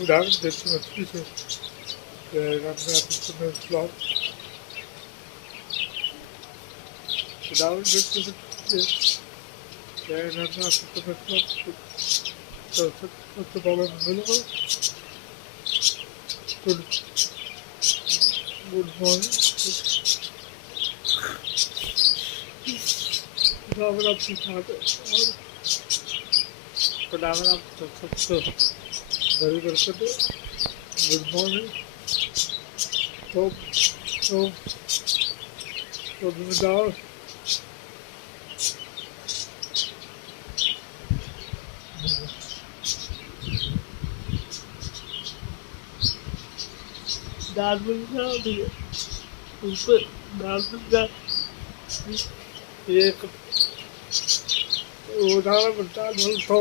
udaram desem açıkçası. Ben yaptığım slot. Udaram desem açıkçası. Ben yaptığım slot. Çok balon böyle var. Good, good morning. Udaram आपकी साथ और udaram आप सबसे बड़ी बरकत है. Good morning. तो तो तो बताओ. दाल मिलता है ऊपर दाल मिलता एक उदाहरण बनता है तो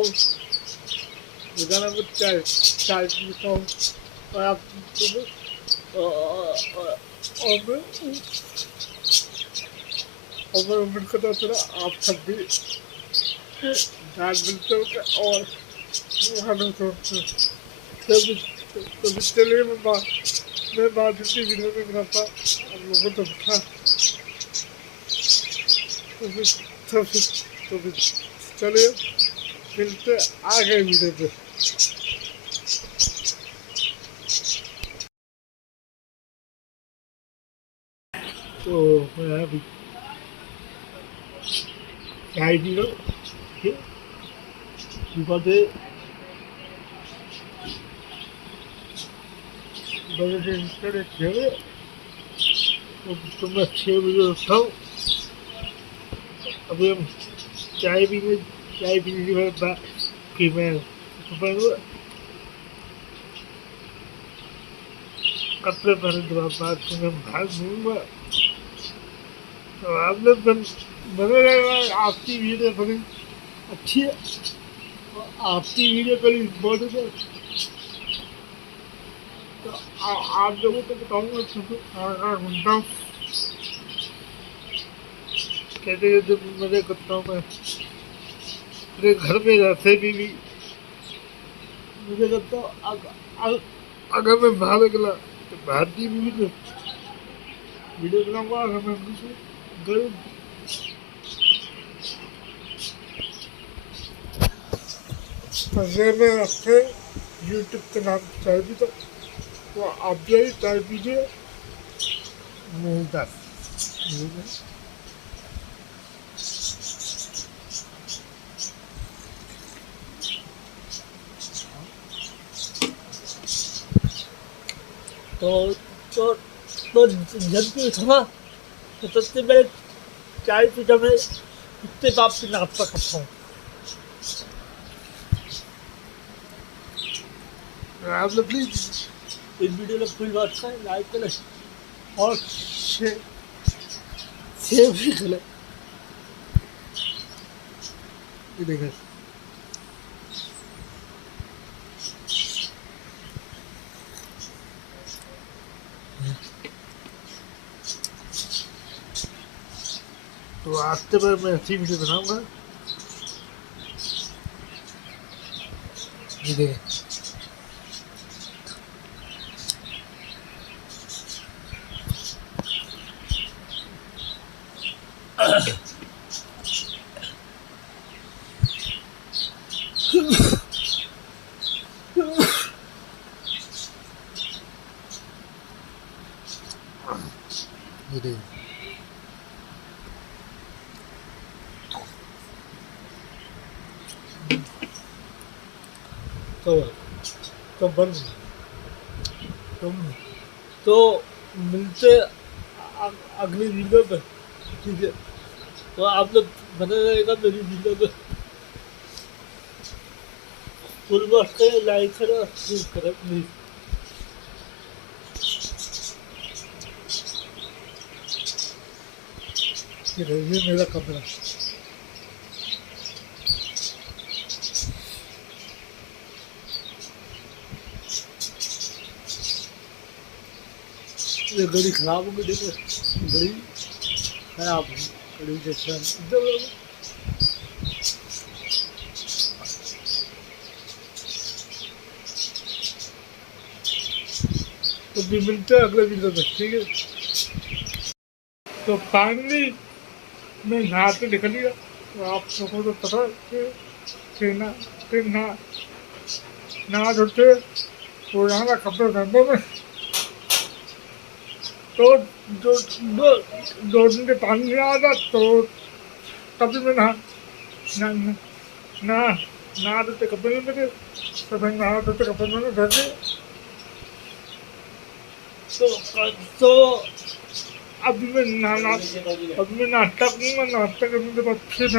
उदाहरण बनता है चाय पीता हूँ और आप और मैं उम्मीद करता हूँ आप सब भी दाल मिलते हो और खाना तो चलिए मैं बात इसी वीडियो में बनाता आप लोगों को था तो चलिए मिलते आगे वीडियो पे. तो मैं अभी चाय पी रहा हूँ सुबह से बजे 6 बजे तो मैं 6 बजे उठा हूँ. अभी हम चाय पीने के बाद कि मैं सुबह कपड़े पहने के बाद मैं बाहर घूमूंगा. तो आपने बने रहेगा. आपकी वीडियो बड़ी अच्छी है और आपकी वीडियो बड़ी इम्पोर्टेंट है. तो आप लोगों को बताऊँगा सुनता हूँ कहते हैं जब मज़े करता हूँ मैं मेरे घर में रहते भी मुझे करता हूँ अगर मैं बाहर निकला तो बाहर की वीडियो बनाऊँगा. अगर मैं घर में रखे यूट्यूब के नाम चाय भी तो आप भी चाय पीजिए. मिलता तो जब भी उठा तो सबसे पहले चाय पीता मैं उसके बाद फिर नाश्ता करता हूँ. आप लोग प्लीज इस वीडियो को फुल वॉच करें, लाइक करें और शेयर भी करें. ये देखें तो आज से मैं ऐसी वीडियो बनाऊंगा. ये देखें ये देखें तो बंद तो मिलते अगली वीडियो पे. ठीक है तो आप लोग बने रहेगा मेरी वीडियो पे. फुल वॉच करें, लाइक करें और शेयर करें प्लीज. ये मेरा कमरा. ये घड़ी खराब हो गई. देखो घड़ी खराब हो घड़ी जैसे तो भी मिलते हैं अगले वीडियो में, ठीक है। तो फाइनली मैं नहा के निकल गया। तो आप लोगों को तो पता है कि नहा धोते तो यहाँ का कपड़े पहनते में तो दो दिन के पानी नहीं आता, तो तभी मैं नहा नहा नहा धोते कपड़े में मेरे, तो मैं नहा धोते कपड़े में धर के तो अभी मैं नाश्ता करूँगा। नाश्ता करने के बाद फिर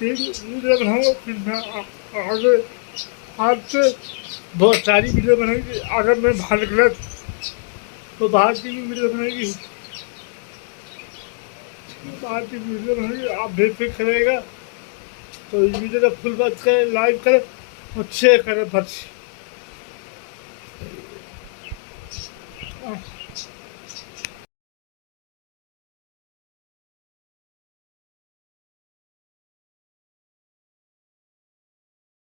वीडियो बनाऊँगा। फिर मैं आगे आज से बहुत सारी वीडियो बनाएगी। अगर मैं बाहर निकला तो बाहर की भी वीडियो बनाएगी, आप बेफिक्र करेगा। तो इस वीडियो का फुल बात करें, लाइक करें और शेयर करें बस।